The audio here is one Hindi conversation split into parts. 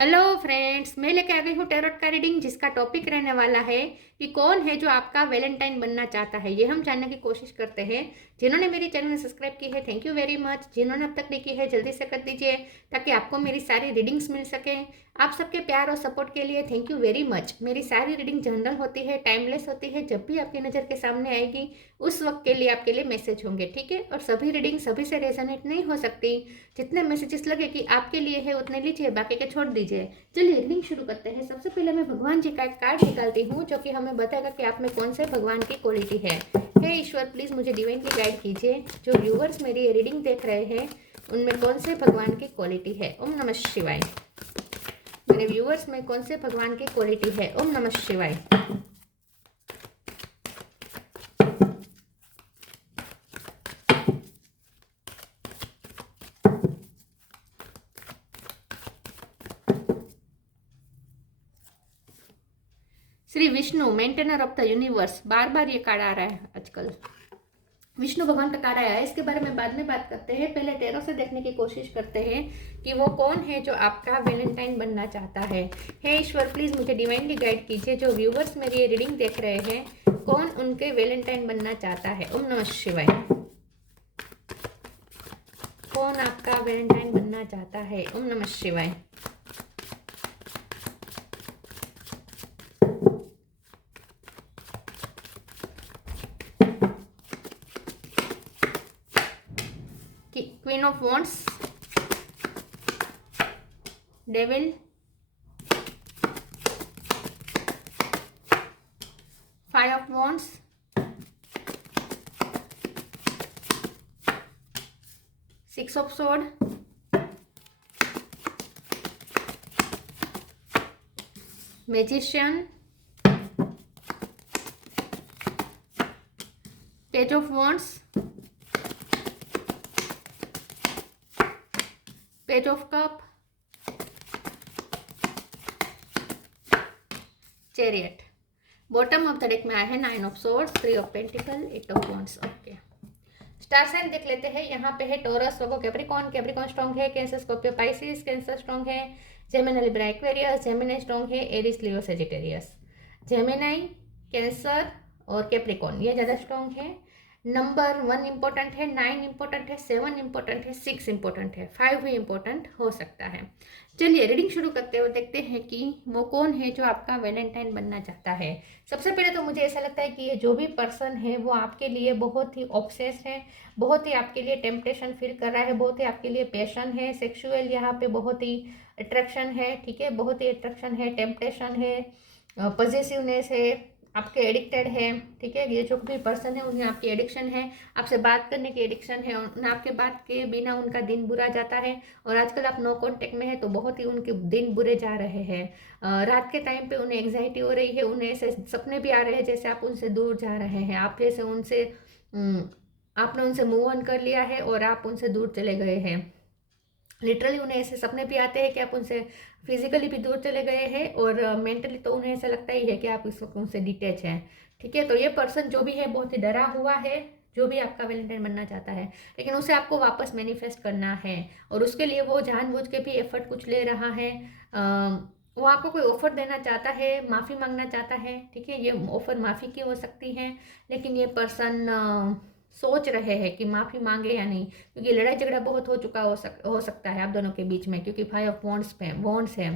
हेलो फ्रेंड्स, मैं लेके आ गई हूँ टैरोट का रीडिंग जिसका टॉपिक रहने वाला है कि कौन है जो आपका वैलेंटाइन बनना चाहता है। ये हम जानने की कोशिश करते हैं। जिन्होंने मेरी चैनल सब्सक्राइब की है, थैंक यू वेरी मच। जिन्होंने अब तक नहीं की है, जल्दी से कर दीजिए ताकि आपको मेरी सारी रीडिंग्स मिल सके। आप सबके प्यार और सपोर्ट के लिए थैंक यू वेरी मच। मेरी सारी रीडिंग जनरल होती है, टाइमलेस होती है। जब भी आपकी नज़र के सामने आएगी उस वक्त के लिए आपके लिए मैसेज होंगे, ठीक है। और सभी रीडिंग सभी से रेजोनेट नहीं हो सकती। जितने मैसेजेस लगे कि आपके लिए है उतने लीजिए, बाकी के छोड़ दीजिए। चलिए रीडिंग शुरू करते हैं। सबसे पहले मैं भगवान जी का एक कार्ड निकालती हूँ जो कि हमें बताएगा कि आप में कौन से भगवान की क्वालिटी है। हे ईश्वर, प्लीज मुझे डिवाइनली गाइड कीजिए। जो व्यूअर्स मेरी ये रीडिंग देख रहे हैं उनमें कौन से भगवान की क्वालिटी है। ओम नमः शिवाय। मेरे व्यूअर्स में कौन से भगवान की क्वालिटी है। ओम नमः शिवाय। Shri Vishnu, maintainer of the universe. बार बार ये कार्ड आ रहा है आजकल। विष्णु भगवान का कार्य आया है, इसके बारे में बाद में बात करते हैं। पहले टैरो से देखने की कोशिश करते हैं कि वो कौन है जो आपका वैलेंटाइन बनना चाहता है। हे ईश्वर, प्लीज मुझे डिवाइनली गाइड कीजिए। जो व्यूवर्स मेरी ये रीडिंग देख रहे हैं कौन उनके वैलेंटाइन बनना चाहता है। ओम नमः शिवाय। कौन आपका वैलेंटाइन बनना चाहता है। ओम नमः शिवाय। Queen of wands, devil, 5 of wands, 6 of sword, magician, page of wands, page of cup, chariot. Bottom of the deck में आया है 9 of swords, 3 of pentacle, 8 of wands. Okay, star sign देख लेते हैं। यहाँ पे है Taurus, Virgo, Capricorn. Capricorn strong है। Cancer, Scorpio, Pisces. Cancer strong है। Gemini, Libra, Aquarius. Gemini strong है। Aries, Leo, Sagittarius. Gemini, cancer और कैप्रिकॉर्न ये ज़्यादा स्ट्रॉन्ग है। नंबर 1 इंपॉर्टेंट है, 9 इंपॉर्टेंट है, 7 इंपॉर्टेंट है, 6 इंपॉर्टेंट है, 5 भी इंपॉर्टेंट हो सकता है। चलिए रीडिंग शुरू करते हुए देखते हैं कि वो कौन है जो आपका वैलेंटाइन बनना चाहता है। सबसे पहले तो मुझे ऐसा लगता है कि ये जो भी पर्सन है वो आपके लिए बहुत ही ऑब्सेस्ड है, बहुत ही आपके लिए टेम्पटेशन फील कर रहा है, बहुत ही आपके लिए पैशन है, सेक्सुअल यहाँ पे बहुत ही अट्रैक्शन है, ठीक है, बहुत ही अट्रैक्शन है, टेम्पटेशन है, पॉजिटिवनेस है, आपके एडिक्टेड है, ठीक है। ये जो भी पर्सन है उन्हें आपकी एडिक्शन है, आपसे बात करने की एडिक्शन है, उन्हें आपके बात के बिना उनका दिन बुरा जाता है। और आजकल आप नो कांटेक्ट में है तो बहुत ही उनके दिन बुरे जा रहे हैं। रात के टाइम पे उन्हें एंग्जाइटी हो रही है, उन्हें ऐसे सपने भी आ रहे हैं जैसे आप उनसे दूर जा रहे हैं, आप जैसे उनसे आपने उनसे मूव ऑन कर लिया है और आप उनसे दूर चले गए हैं। लिटरली उन्हें ऐसे सपने भी आते हैं कि आप उनसे फिजिकली भी दूर चले गए हैं और मेंटली तो उन्हें ऐसा लगता ही है कि आप इस वक्त उनसे डिटैच हैं, ठीक है। तो ये पर्सन जो भी है बहुत ही डरा हुआ है, जो भी आपका वैलेंटाइन बनना चाहता है, लेकिन उसे आपको वापस मैनिफेस्ट करना है और उसके लिए वो जानबूझ के भी एफर्ट कुछ ले रहा है। वो आपको कोई ऑफर देना चाहता है, माफ़ी मांगना चाहता है, ठीक है। ये ऑफर माफ़ी की हो सकती है, लेकिन ये पर्सन सोच रहे हैं कि माफ़ी मांगे या नहीं, क्योंकि लड़ाई झगड़ा बहुत हो चुका हो सकता है आप दोनों के बीच में, क्योंकि 5 ऑफ वॉन्ड्स है।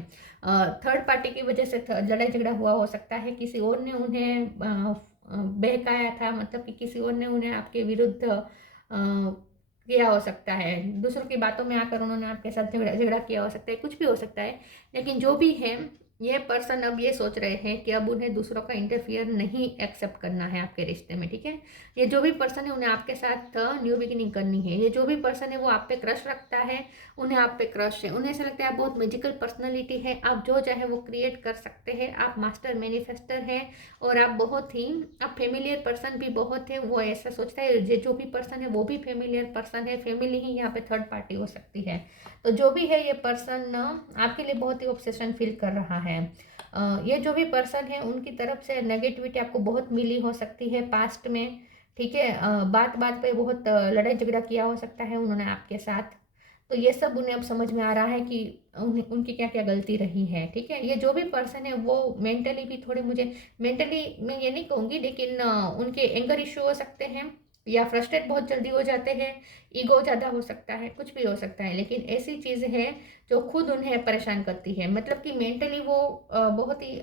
थर्ड पार्टी की वजह से लड़ाई झगड़ा हुआ हो सकता है, किसी और ने उन्हें बहकाया था, मतलब कि किसी और ने उन्हें आपके विरुद्ध किया हो सकता है, दूसरों की बातों में आकर उन्होंने आपके साथ झगड़ा झगड़ा किया हो सकता है, कुछ भी हो सकता है। लेकिन जो भी है ये पर्सन अब ये सोच रहे हैं कि अब उन्हें दूसरों का इंटरफियर नहीं एक्सेप्ट करना है आपके रिश्ते में, ठीक है। ये जो भी पर्सन है उन्हें आपके साथ न्यू बिगिनिंग करनी है। ये जो भी पर्सन है वो आप पे क्रश रखता है, उन्हें आप पे क्रश है, उन्हें ऐसा लगता है आप बहुत मैजिकल पर्सनैलिटी है, आप जो चाहे वो क्रिएट कर सकते हैं, आप मास्टर मैनिफेस्टर हैं और आप बहुत ही आप फेमिलियर पर्सन भी बहुत है। वो ऐसा सोचता है ये जो भी पर्सन है वो भी फेमिलियर पर्सन है, फैमिली ही यहाँ पे थर्ड पार्टी हो सकती है। तो जो भी है ये पर्सन आपके लिए बहुत ही ऑब्सेशन फील कर रहा है। ये जो भी पर्सन है उनकी तरफ से नेगेटिविटी आपको बहुत मिली हो सकती है पास्ट में, ठीक है। बात बात पे बहुत लड़ाई झगड़ा किया हो सकता है उन्होंने आपके साथ, तो ये सब उन्हें अब समझ में आ रहा है कि उनकी क्या क्या गलती रही है। ठीक है, ये जो भी पर्सन है वो मेंटली भी थोड़े, मुझे मेंटली मैं ये नहीं कहूँगी, लेकिन उनके एंगर इश्यू हो सकते हैं, या फ्रस्ट्रेट बहुत जल्दी हो जाते हैं, ईगो ज़्यादा हो सकता है, कुछ भी हो सकता है, लेकिन ऐसी चीज़ है जो खुद उन्हें परेशान करती है। मतलब कि मेंटली वो बहुत ही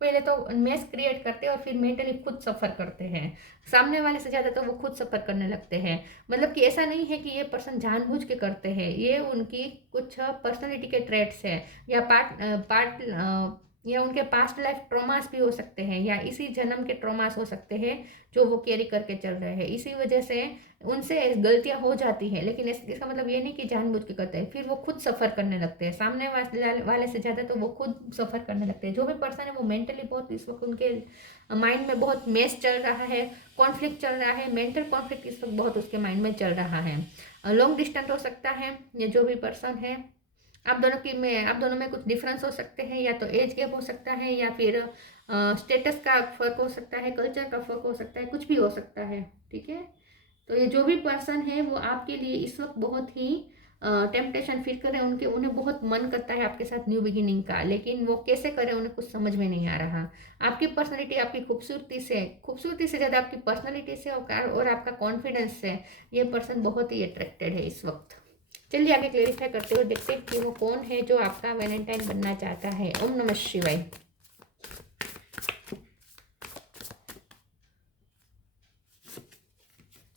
पहले तो मेस क्रिएट करते हैं और फिर मेंटली खुद सफ़र करते हैं। सामने वाले से ज़्यादा तो वो खुद सफ़र करने लगते हैं। मतलब कि ऐसा नहीं है कि ये पर्सन जानबूझ के करते हैं, ये उनकी कुछ पर्सनैलिटी के ट्रेट्स हैं, या या उनके पास्ट लाइफ ट्रॉमास भी हो सकते हैं, या इसी जन्म के ट्रॉमास हो सकते हैं जो वो कैरी करके चल रहे हैं। इसी वजह से उनसे गलतियां हो जाती है, लेकिन इसका मतलब ये नहीं कि जानबूझ के करते हैं। फिर वो खुद सफ़र करने लगते हैं, सामने वाले से ज़्यादा तो वो खुद सफ़र करने लगते हैं। जो भी पर्सन है वो मेंटली बहुत इस वक्त उनके माइंड में बहुत मेस चल रहा है, कॉन्फ्लिक्ट चल रहा है, मेंटल कॉन्फ्लिक्ट इस वक्त बहुत उसके माइंड में चल रहा है। लॉन्ग डिस्टेंस हो सकता है ये जो भी पर्सन है। आप दोनों में कुछ डिफरेंस हो सकते हैं, या तो एज गैप हो सकता है, या फिर स्टेटस का फ़र्क हो सकता है, कल्चर का फ़र्क हो सकता है, कुछ भी हो सकता है। ठीक है, तो ये जो भी पर्सन है वो आपके लिए इस वक्त बहुत ही टेम्पटेशन फील कर रहे हैं, उन्हें बहुत मन करता है आपके साथ न्यू बिगिनिंग का, लेकिन वो कैसे करें उन्हें कुछ समझ में नहीं आ रहा। आपकी पर्सनैलिटी, आपकी खूबसूरती से ज़्यादा आपकी पर्सनैलिटी से और आपका कॉन्फिडेंस से ये पर्सन बहुत ही अट्रैक्टेड है इस वक्त। चलिए आगे क्लेरिफाई करते हुए देखते हैं कि वो कौन है जो आपका वैलेंटाइन बनना चाहता है। ओम नमः शिवाय।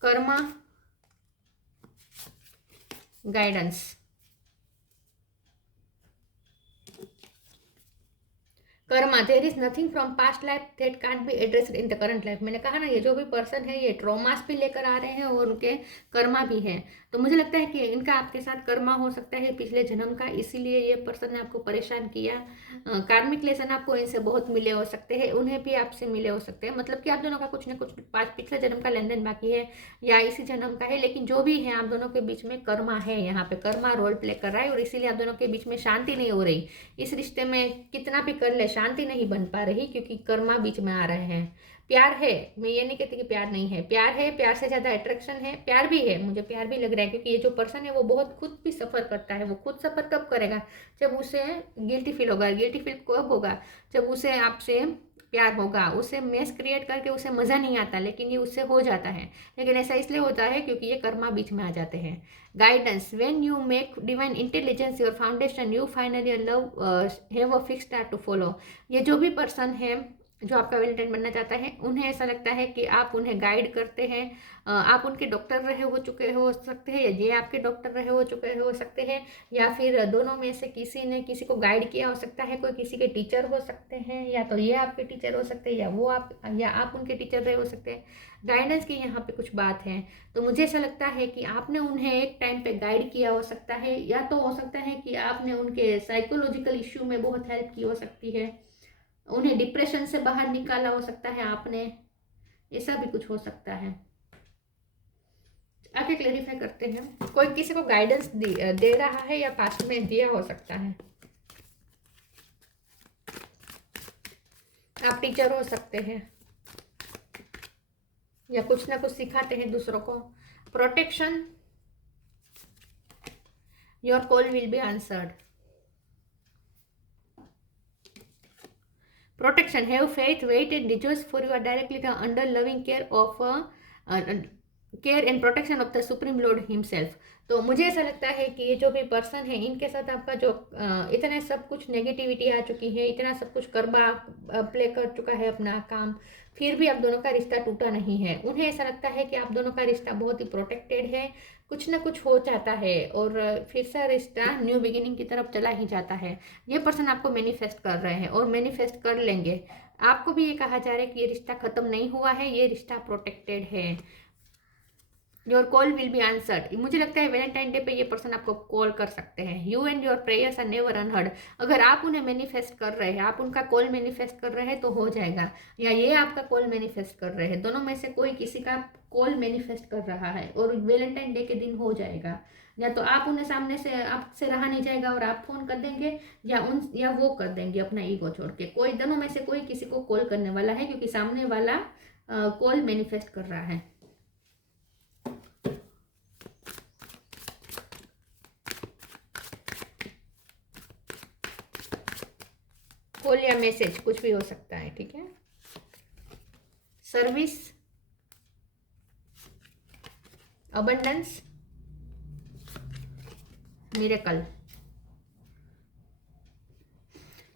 Karma, guidance, Karma, there is nothing from past life that can't be addressed in the current life. मैंने कहा ना, ये जो भी पर्सन है ये ट्रॉमास भी लेकर आ रहे हैं और उनके कर्मा भी है। तो मुझे लगता है कि इनका आपके साथ कर्मा हो सकता है पिछले जन्म का, इसीलिए ये पर्सन ने आपको परेशान किया। कार्मिक लेसन आपको इनसे बहुत मिले हो सकते हैं, उन्हें भी आपसे मिले हो सकते हैं। मतलब कि आप दोनों का कुछ ना कुछ पिछले जन्म का लेन देन बाकी है, या इसी जन्म का है, लेकिन जो भी है आप दोनों के बीच में कर्मा है। यहाँ पे कर्मा रोल प्ले कर रहा है, और इसीलिए आप दोनों के बीच में शांति नहीं हो रही। इस रिश्ते में कितना भी कर ले शांति नहीं बन पा रही, क्योंकि कर्मा बीच में आ रहे हैं। प्यार है, मैं ये नहीं कहती कि प्यार नहीं है, प्यार है, प्यार से ज़्यादा अट्रैक्शन है, प्यार भी है, मुझे प्यार भी लग रहा है। क्योंकि ये जो पर्सन है वो बहुत खुद भी सफ़र करता है। वो खुद सफ़र कब करेगा? जब उसे गिल्टी फील होगा। गिल्टी फील कब होगा? जब उसे आपसे प्यार होगा। उसे मेस क्रिएट करके उसे मज़ा नहीं आता, लेकिन ये उससे हो जाता है। लेकिन ऐसा इसलिए होता है क्योंकि ये कर्मा बीच में आ जाते हैं। Guidance, when you make divine intelligence your foundation, you finally your love have a fix star to follow. ये जो भी पर्सन है जो आपका वैलेंटाइन बनना चाहता है, उन्हें ऐसा लगता है कि आप उन्हें गाइड करते हैं। आप उनके डॉक्टर रहे हो चुके हो सकते हैं, या ये आपके डॉक्टर रहे हो चुके हो सकते हैं, या फिर दोनों में से किसी ने किसी को गाइड किया हो सकता है। कोई किसी के टीचर हो सकते हैं, या तो ये आपके टीचर हो सकते हैं, या आप उनके टीचर रहे हो सकते हैं। गाइडेंस की यहाँ पे कुछ बात है। तो मुझे ऐसा लगता है कि आपने उन्हें एक टाइम पे गाइड किया हो सकता है, या तो हो सकता है कि आपने उनके साइकोलॉजिकल इश्यू में बहुत हेल्प की हो सकती है, उन्हें डिप्रेशन से बाहर निकाला हो सकता है आपने, ऐसा भी कुछ हो सकता है। आगे क्लेरिफाई करते हैं। कोई किसी को गाइडेंस दे रहा है, या पास्ट में दिया हो सकता है। आप टीचर हो सकते हैं, या कुछ ना कुछ सिखाते हैं दूसरों को। Protection, your call will be answered. Protection, have faith, wait and rejoice, for you are directly under loving care of care and protection of the supreme Lord himself. तो मुझे ऐसा लगता है कि ये जो भी पर्सन है, इनके साथ आपका जो इतने सब कुछ नेगेटिविटी आ चुकी है, इतना सब कुछ करबा प्ले कर चुका है अपना काम, फिर भी आप दोनों का रिश्ता टूटा नहीं है। उन्हें ऐसा लगता है कि आप दोनों का रिश्ता बहुत ही प्रोटेक्टेड है, कुछ ना कुछ हो जाता है और फिर से रिश्ता न्यू बिगिनिंग की तरफ चला ही जाता है। ये पर्सन आपको मैनिफेस्ट कर रहे हैं और मैनिफेस्ट कर लेंगे। आपको भी ये कहा जा रहा है कि ये रिश्ता खत्म नहीं हुआ है, ये रिश्ता प्रोटेक्टेड है। Your call will be answered. मुझे लगता है वैलेंटाइन डे पे ये पर्सन आपको कॉल कर सकते हैं। You and your prayers are never unheard. अगर आप उन्हें मैनिफेस्ट कर रहे हैं, आप उनका कॉल मैनिफेस्ट कर रहे हैं तो हो जाएगा, या ये आपका कॉल मैनिफेस्ट कर रहे हैं, दोनों में से कोई किसी का कॉल मैनिफेस्ट कर रहा है और वैलेंटाइन डे के दिन हो जाएगा। या तो आप उन्हें सामने से आपसे रहा नहीं जाएगा और आप फोन कर देंगे, या वो कर देंगे अपना ईगो छोड़ के। कोई दोनों में से कोई किसी को कॉल करने वाला है, क्योंकि सामने वाला कॉल मैनिफेस्ट कर रहा है। कॉल या मैसेज कुछ भी हो सकता है, ठीक है। Service, abundance, miracle.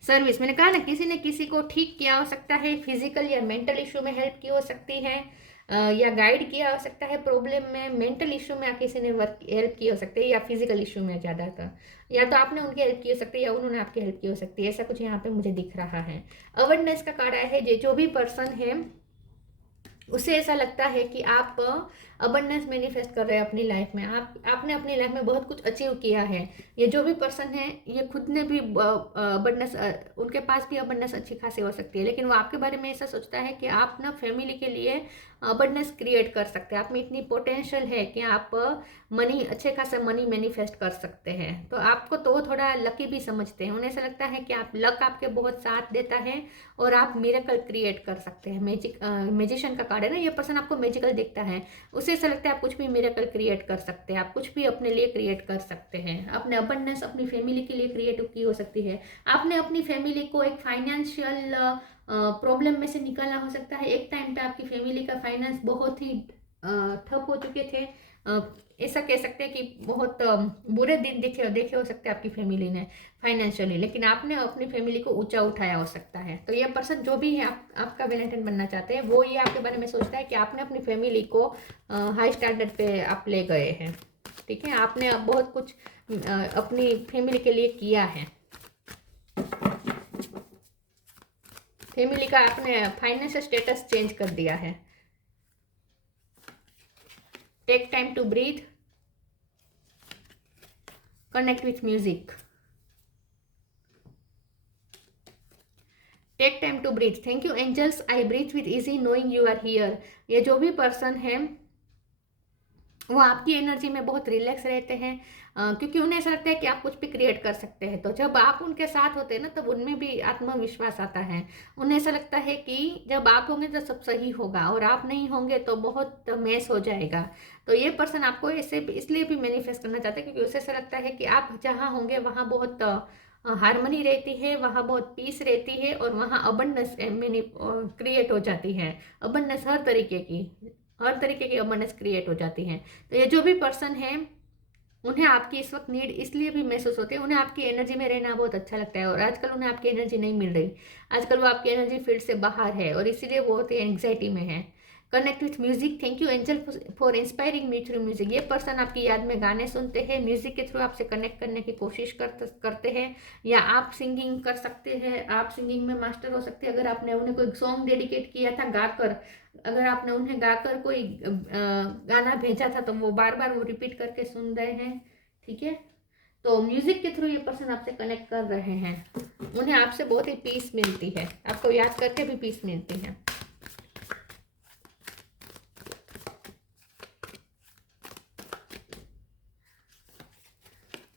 सर्विस, मैंने कहा ना, किसी ने किसी को ठीक किया हो सकता है, फिजिकल या मेंटल इशू में हेल्प की हो सकती है, या गाइड किया हो सकता है प्रॉब्लम में। मेंटल इशू में किसी ने हेल्प की हो सकती है, या फिजिकल इशू में ज़्यादातर, या तो आपने उनकी हेल्प की हो सकती है या उन्होंने आपकी हेल्प की हो सकती है। ऐसा कुछ यहाँ पे मुझे दिख रहा है। अवेयरनेस का कार्ड आया है, जो भी पर्सन है उसे ऐसा लगता है कि आप अबंडेंस मैनिफेस्ट कर रहे हैं अपनी लाइफ में। आपने अपनी लाइफ में बहुत कुछ अचीव किया है। ये जो भी पर्सन है, ये खुद ने भी अबंडेंस, उनके पास भी अबंडेंस अच्छी खासी हो सकती है, लेकिन वो आपके बारे में ऐसा सोचता है कि आप ना फैमिली के लिए अबंडेंस क्रिएट कर सकते हैं। आप में इतनी पोटेंशियल है कि आप मनी, अच्छे खासा मनी मैनिफेस्ट कर सकते हैं। तो आपको तो वो थोड़ा लकी भी समझते हैं। उन्हें ऐसा लगता है कि आप, लक आपके बहुत साथ देता है और आप मिरेकल क्रिएट कर सकते हैं। मैजिशियन का कार्ड है ना, ये पर्सन आपको मैजिकल दिखता है। उसे ऐसा लगता है आप कुछ भी मिरेकल क्रिएट कर सकते हैं, आप कुछ भी अपने लिए क्रिएट कर सकते हैं। आपने अबंडेंस अपनी फैमिली के लिए क्रिएट की हो सकती है। आपने अपनी फैमिली को एक फाइनेंशियल प्रॉब्लम में से निकाला हो सकता है। एक टाइम पे आपकी फैमिली का फाइनेंस बहुत ही ठप हो चुके थे। ऐसा कह सकते हैं कि बहुत बुरे दिन देखे हो सकते हैं आपकी फैमिली ने फाइनेंशियली, लेकिन आपने अपनी फैमिली को ऊंचा उठाया हो सकता है। तो ये पर्सन जो भी है, आपका वैलेंटाइन बनना चाहते हैं, वो ये आपके बारे में सोचता है कि आपने अपनी फैमिली को हाई स्टैंडर्ड पे आप ले गए हैं, ठीक है। आपने अब बहुत कुछ अपनी फैमिली के लिए किया है। फैमिली का आपने फाइनेंशियल स्टेटस चेंज कर दिया है। Take time to breathe, connect with music. Take time to breathe, thank you angels, I breathe with easy knowing you are here. ये जो भी पर्सन है वो आपकी एनर्जी में बहुत रिलैक्स रहते हैं, क्योंकि उन्हें ऐसा लगता है कि आप कुछ भी क्रिएट कर सकते हैं। तो जब आप उनके साथ होते हैं ना, तब उनमें भी आत्मविश्वास आता है। उन्हें ऐसा लगता है कि जब आप होंगे तो सब सही होगा, और आप नहीं होंगे तो बहुत मैस हो जाएगा। तो ये पर्सन आपको ऐसे इसलिए भी मैनिफेस्ट करना चाहता है क्योंकि उसे ऐसा लगता है कि आप जहाँ होंगे वहाँ बहुत हारमोनी रहती है, वहाँ बहुत पीस रहती है, और वहाँ अबंडेंस क्रिएट हो जाती है। अबंडेंस हर तरीके की अबंडेंस क्रिएट हो जाती है। तो ये जो भी पर्सन है, उन्हें आपकी इस वक्त नीड इसलिए भी महसूस होती है। उन्हें आपकी एनर्जी में रहना बहुत अच्छा लगता है, और आजकल उन्हें आपकी एनर्जी नहीं मिल रही। आजकल वो आपकी एनर्जी फील्ड से बाहर है, और इसीलिए वो बहुत ही एंग्जाइटी में है। Connect with music, thank you angel for inspiring me through music. ये पर्सन आपकी याद में गाने सुनते हैं, म्यूजिक के थ्रू आपसे कनेक्ट करने की कोशिश करते हैं, या आप सिंगिंग कर सकते हैं, आप सिंगिंग में मास्टर हो सकते हैं। अगर आपने उन्हें कोई सॉन्ग डेडिकेट किया था गाकर, अगर आपने उन्हें गाकर कोई गाना भेजा था, तो वो बार बार वो रिपीट करके सुन रहे हैं, ठीक है। तो म्यूजिक के थ्रू ये पर्सन आपसे कनेक्ट कर रहे हैं। उन्हें आपसे बहुत ही पीस मिलती है, आपको याद करके भी पीस मिलती है।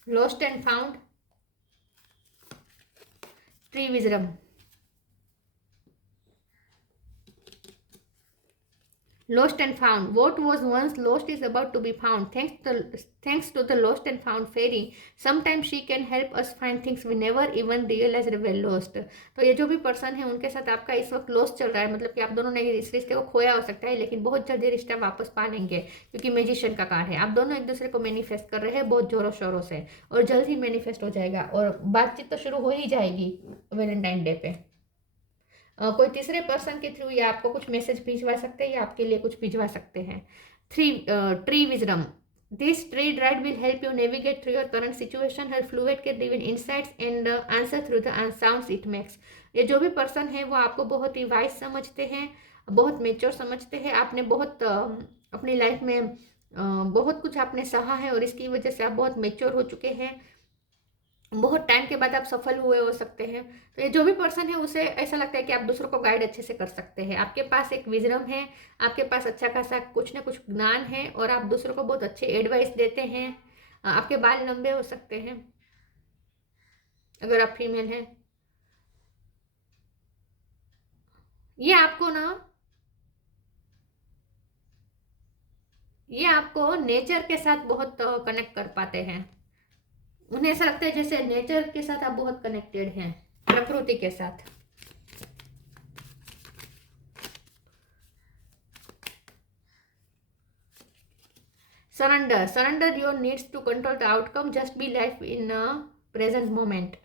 Lost and found, tree wisdom, lost and found, what was once lost is about to be found, thanks to the lost and found fairy. Sometimes she can help us find things we never even realized were lost. तो ये जो भी पर्सन है, उनके साथ आपका इस वक्त लॉस चल रहा है, मतलब कि आप दोनों ने इस रिश्ते को खोया हो सकता है, लेकिन बहुत जल्द ये रिश्ता वापस पा लेंगे, क्योंकि मैजिशियन का कार्ड है। आप दोनों एक दूसरे को मैनिफेस्ट कर रहे हैं बहुत जोरों शोरों से, और जल्द ही मैनिफेस्ट हो जाएगा, और बातचीत तो शुरू हो ही जाएगी वैलेंटाइन डे पे। कोई तीसरे पर्सन के थ्रू या आपको कुछ मैसेज भिजवा सकते हैं, या आपके लिए कुछ भिजवा सकते हैं। Tree wisdom, this tree dried will help you navigate through your current situation, her fluid can give insights and answer through the sounds it makes. ये जो भी पर्सन है वो आपको बहुत ही वाइज समझते हैं, बहुत मेच्योर समझते हैं। आपने बहुत अपनी लाइफ में बहुत कुछ आपने सहा है, और इसकी वजह से आप बहुत मेच्योर हो चुके हैं। बहुत टाइम के बाद आप सफल हुए हो सकते हैं। तो ये जो भी पर्सन है, उसे ऐसा लगता है कि आप दूसरों को गाइड अच्छे से कर सकते हैं। आपके पास एक विजडम है, आपके पास अच्छा खासा कुछ ना कुछ ज्ञान है, और आप दूसरों को बहुत अच्छे एडवाइस देते हैं। आपके बाल लंबे हो सकते हैं अगर आप फीमेल हैं। ये आपको नेचर के साथ बहुत कनेक्ट कर पाते हैं। उन्हें ऐसा लगता है जैसे नेचर के साथ आप बहुत कनेक्टेड हैं। प्रकृति के साथ। Surrender your needs to control the outcome, just be life in present moment.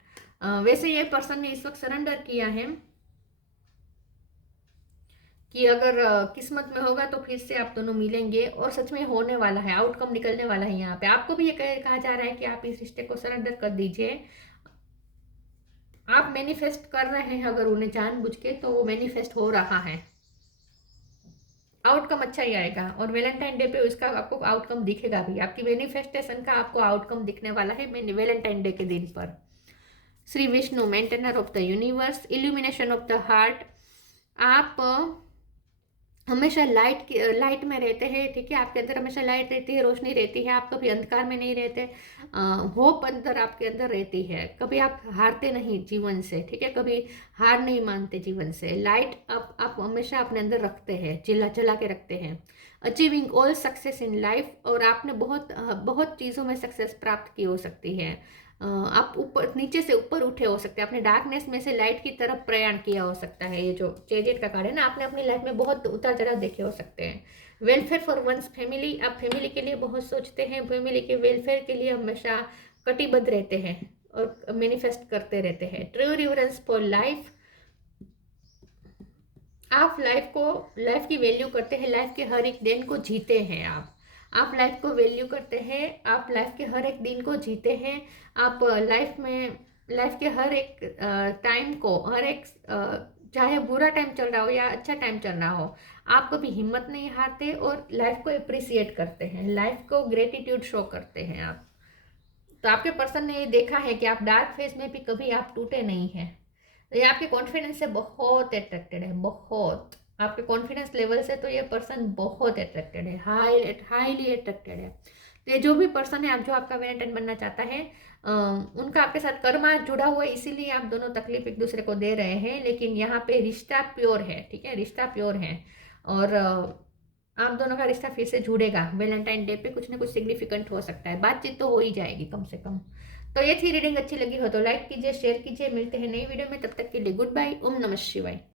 वैसे ये पर्सन ने इस वक्त सरेंडर किया है कि अगर किस्मत में होगा तो फिर से आप दोनों मिलेंगे, और सच में होने वाला है, आउटकम निकलने वाला है। यहाँ पे आपको भी ये कहा जा रहा है कि आप इस रिश्ते को सरेंडर कर दीजिए। आप मैनिफेस्ट कर रहे हैं अगर उन्हें जानबूझ के, तो वो मैनिफेस्ट हो रहा है, आउटकम अच्छा ही आएगा। और वैलेंटाइन डे पे उसका आपको आउटकम दिखेगा भी, आपकी मैनिफेस्टेशन का आपको आउटकम दिखने वाला है वैलेंटाइन डे के दिन पर। Shri Vishnu, maintainer of the universe, illumination of the heart. आप हमेशा लाइट में रहते हैं, ठीक है, आपके अंदर हमेशा लाइट रहती है, रोशनी रहती है, आप कभी अंधकार में नहीं रहते। होप अंदर आपके अंदर रहती है, कभी आप हारते नहीं जीवन से, ठीक है, कभी हार नहीं मानते जीवन से। लाइट आप हमेशा अपने अंदर रखते हैं, जला के रखते हैं। Achieving all success in life, और आपने बहुत चीज़ों में सक्सेस प्राप्त की हो सकती है। आप ऊपर नीचे से ऊपर उठे हो सकते हैं, आपने डार्कनेस में से लाइट की तरफ प्रयाण किया हो सकता है। ये जो चेजेट का कार्ड है ना, आपने अपनी लाइफ में बहुत उतार चढ़ाव देखे हो सकते हैं। वेलफेयर फॉर वंस फैमिली, आप फैमिली के लिए बहुत सोचते हैं, फैमिली के वेलफेयर के लिए हमेशा कटिबद्ध रहते हैं और मैनिफेस्ट करते रहते हैं। ट्रू रिवरेंस फॉर लाइफ, आप लाइफ की वैल्यू करते हैं, लाइफ के हर एक दिन को जीते हैं। आप लाइफ को वैल्यू करते हैं, आप लाइफ के हर एक दिन को जीते हैं। आप लाइफ के हर एक टाइम को, हर एक चाहे बुरा टाइम चल रहा हो या अच्छा टाइम चल रहा हो, आप कभी हिम्मत नहीं हारते और लाइफ को अप्रिसिएट करते हैं, लाइफ को ग्रेटिट्यूड शो करते हैं आप। तो आपके पर्सन ने ये देखा है कि आप डार्क फेज में भी कभी आप टूटे नहीं हैं। तो ये आपके कॉन्फिडेंस से बहुत अट्रैक्टेड है, बहुत आपके कॉन्फिडेंस लेवल से तो ये पर्सन बहुत अट्रैक्टेड है, हाईली अट्रैक्टेड है। तो ये जो भी पर्सन है, आप जो आपका वैलेंटाइन बनना चाहता है, उनका आपके साथ कर्मा जुड़ा हुआ है, इसीलिए आप दोनों तकलीफ एक दूसरे को दे रहे हैं। लेकिन यहाँ पे रिश्ता प्योर है, ठीक है, रिश्ता प्योर है, और आप दोनों का रिश्ता फिर से जुड़ेगा। वैलेंटाइन डे पे कुछ ना कुछ सिग्निफिकेंट हो सकता है, बातचीत तो हो ही जाएगी कम से कम। तो ये थी रीडिंग, अच्छी लगी हो तो लाइक कीजिए, शेयर कीजिए। मिलते हैं नई वीडियो में, तब तक के लिए गुड बाय, ओम नमः शिवाय।